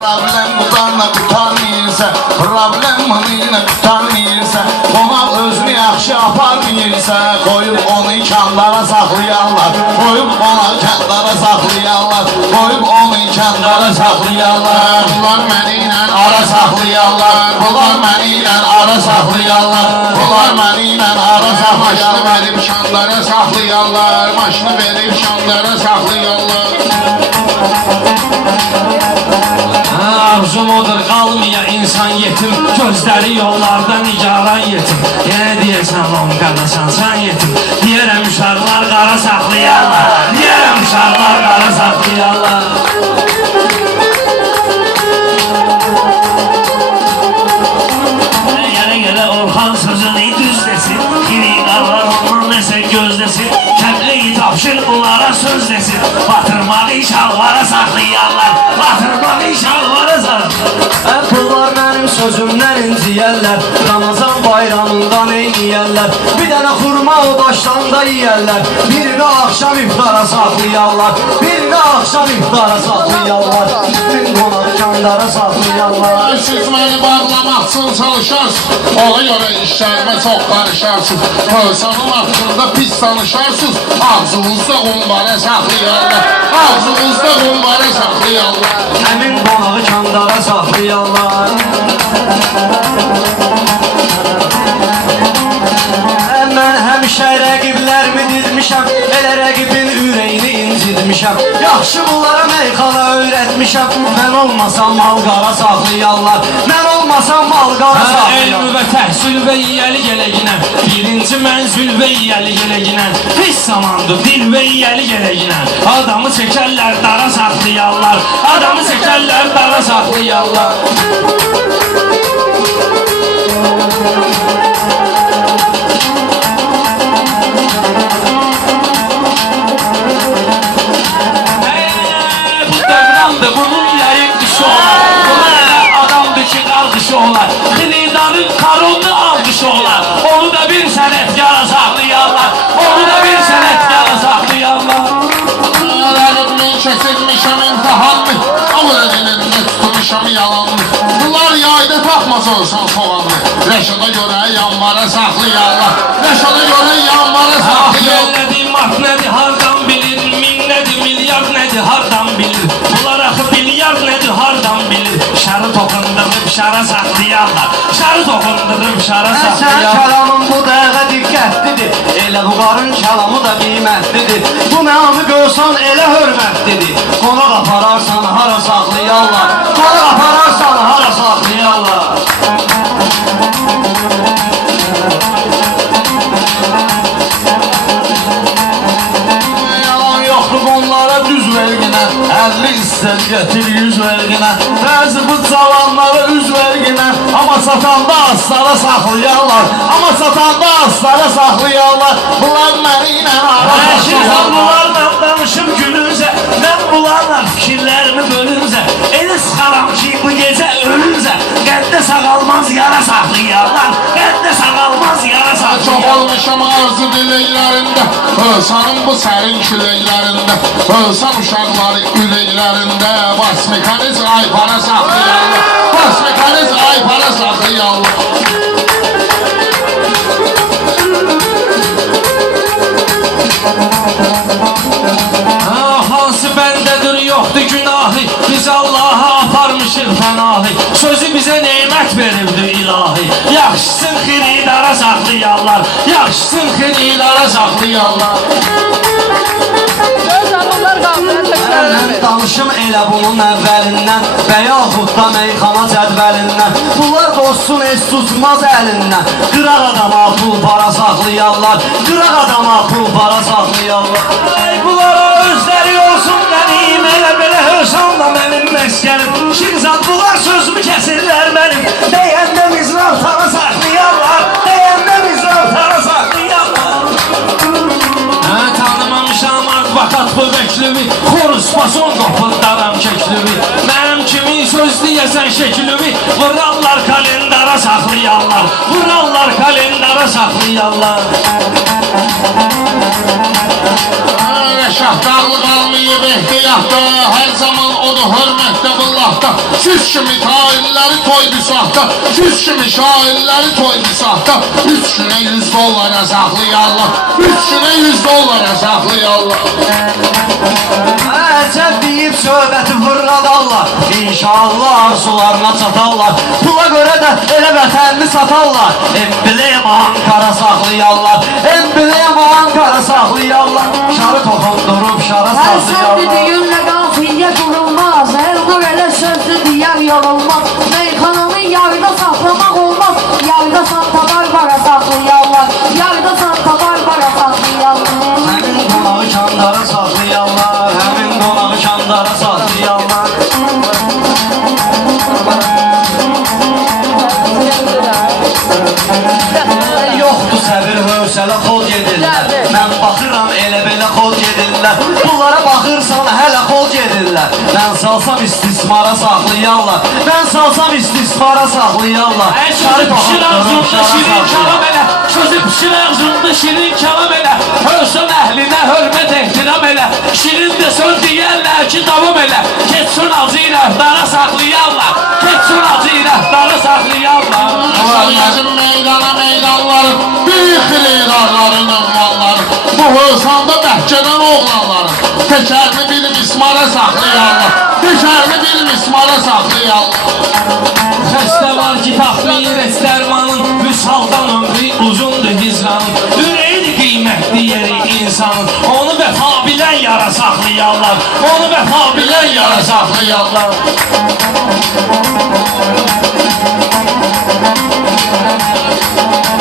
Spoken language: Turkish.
Problem budanla qutarmıyırsa Problem mınıyla qutarmıyırsa Qonaq özünü yaxşı aparmıyırsa Qoyub onu kandara saxlayarlar Qoyub ona kandara saxlayarlar Qoyub onu kandara saxlayarlar. Bunlar məni ilə ara saxlayarlar Bunlar məni ilə ara saxlayarlar Bunlar məni ilə ara saxlayarlar Maşını verib kandara saxlayarlar Maşını verib kandara saxlayarlar yetim. Gözləri yollarda nigaran yetim. Yenə deyirsən lonqadasan sən yetim. Deyərəm uşaqlar qara saxlayarlar Deyərəm uşaqlar qara saxlayarlar Orxan sözünü düz desin. Xiri qarlar ondan nəsə gözləsin Kəbleyi tapşır bunlara söz desin. Batırmağı şalvara saxlayarlar Batırmağı şalvara saxlayarlar Bunlar mənim sözümdən inciyərlər Ramazan bayramında neyniyərlər Bir dənə xurma o daşdan da yeyərlər Birini axşam iftara saxlayarlar Birini axşam iftara saxlayarlar Bütün qonaq kandara saxlayarlar Siz məni bağlamaq üçün çalışarsınız Ona görə işlərimə çox qarışarsınız Pölsanın haqqında pis danışarsınız Ağzınızda qumbara saxlayarlar Ağzınızda qumbara saxlayarlar Həmin qonağı kandara Mən incidmişəm Yaxşı bunlara meyxana öyrətmişəm. Mən olmasam mal-qara saxlayarlar Mən olmasam mal-qara Elmi saxlayarlar və təhsil və yiyəli gələginə. Birinci mənzil və yiyəli gələginə. Pis zamandır dil və yiyəli gələginə. Adamı çəkərlər dara saxlayarlar Adamı çəkərlər dara saxlayarlar dövrandır bunun yeri dışı olar Bunlar adamdır ki qalqışı olar Xilidanın karonu alqışı olar Onu da bir sənətkara saxlayarlar Onu da bir sənətkara saxlayarlar Əlimdən kesilmişəm imtihanlı Avra dilində tutmuşam yalanlı Bunlar yayda tapmaz olsan soğanlı Rəşada görə yanmara saxlayarlar Rəşada görə yanmara Ah şara saxlayarlar Şarı toxundurub şara Sən saxlayarlar kəlamın bu dəqiqə diqqətlidir Elə bu qarın kəlamı da qiymətlidir. Bu məamı görsən elə hörmətlidir. Qonaq apararsan hara saxlayarlar Qonaq apararsan hara saxlayarlar Yalan yoxdur onlara düz verginə. 50 istər gətir 100 verginə satanda aslara saxlayarlar Amma satanda aslara saxlayarlar Bunlar məni ilə ara saxlayarlar bunlarla danışım gülünce Ben bunlarla fikirlerimi bölünce Eli sıkaram ki bu gece ölünce Qəndə sağalmaz yara saxlayarlar Qəndə sağalmaz yara Çox saxlayarlar olmuşam arzu diləklərində Ölsənin bu sərin küləklərində Ölsəm uşaqları üləklərində Bas mekaniz ay para saxlayarlar para saxlayarlar Ah, hansı günahı. Biz Allaha aparmışıq fənahı Sözü bizə neymət veribdir ilahi. Yaxşısın xiridara saxlayarlar Yaxşısın xiridara saxlayarlar Göz alırlar qavmına Danışım elə bunun əvvəlindən Və yaxud da meyxana cədvəlindən. Bunlar dostun heç tutmaz əlindən. Qıraq adama pul para saxlayarlar Qıraq adama pul para saxlayarlar Ay bunlara özləri olsun mənim Elə belə hövsan da mənim məskənim. Şirzad bunlar sözümü kəsirlər mənim. Deyəndə mizraf tara saxlayarlar vəkilimi Xoruz fason qopuldaram keklimi Mənim kimi söz deyəsən şeklimi Vurarlar kalendara saxlayarlar Vurarlar kalendara saxlayarlar Şahtaqlı qalmayıb ehtiyatda Hər zaman o onu hörmətdə billahda Siz kimi tailləri toy bisahda Siz kimi şairləri toy bisahda Üç günə yüz dollara saxlayarlar Üç günə yüz dollara saxlayarlar Əcəb deyib söhbəti fırladarlar İnşallah arzularına çatarlar Pula görə də elə vətənini satarlar. Emblem Ankara saxlayarlar Emblem Ankara saxlayarlar Şarı toxundurub şara Her söz saxlayarlar düğünle kafiye durulmaz Mən salsam istismara saxlayarlar. Mən salsam istismara saxlayarlar. Sözü pişir ağzında şirin kelam elə. Sözü pişir ağzında şirin kelam elə. Hövsün əhlinə hörmət ehtiram elə. Şirin de söz deyərlər ki davam elə. Ketsun acı ilə dara saxlayarlar. Ketsun acı ilə dara saxlayarlar. Yazın meydana meydanları Büyük xiledarlarının malları Bu hırsanda bəhkədən oğlanları Tekərini bir mismara saxlayarlar Tekərini bir mismara saxlayarlar Xəstə var ki heç dərmanın Vüsaldan ömrü uzundur hicranın Ürəyidir qiymətli yeri insanın Onu vəfa bilən yara saxlayarlar Onu vəfa bilən yara saxlayarlar Adam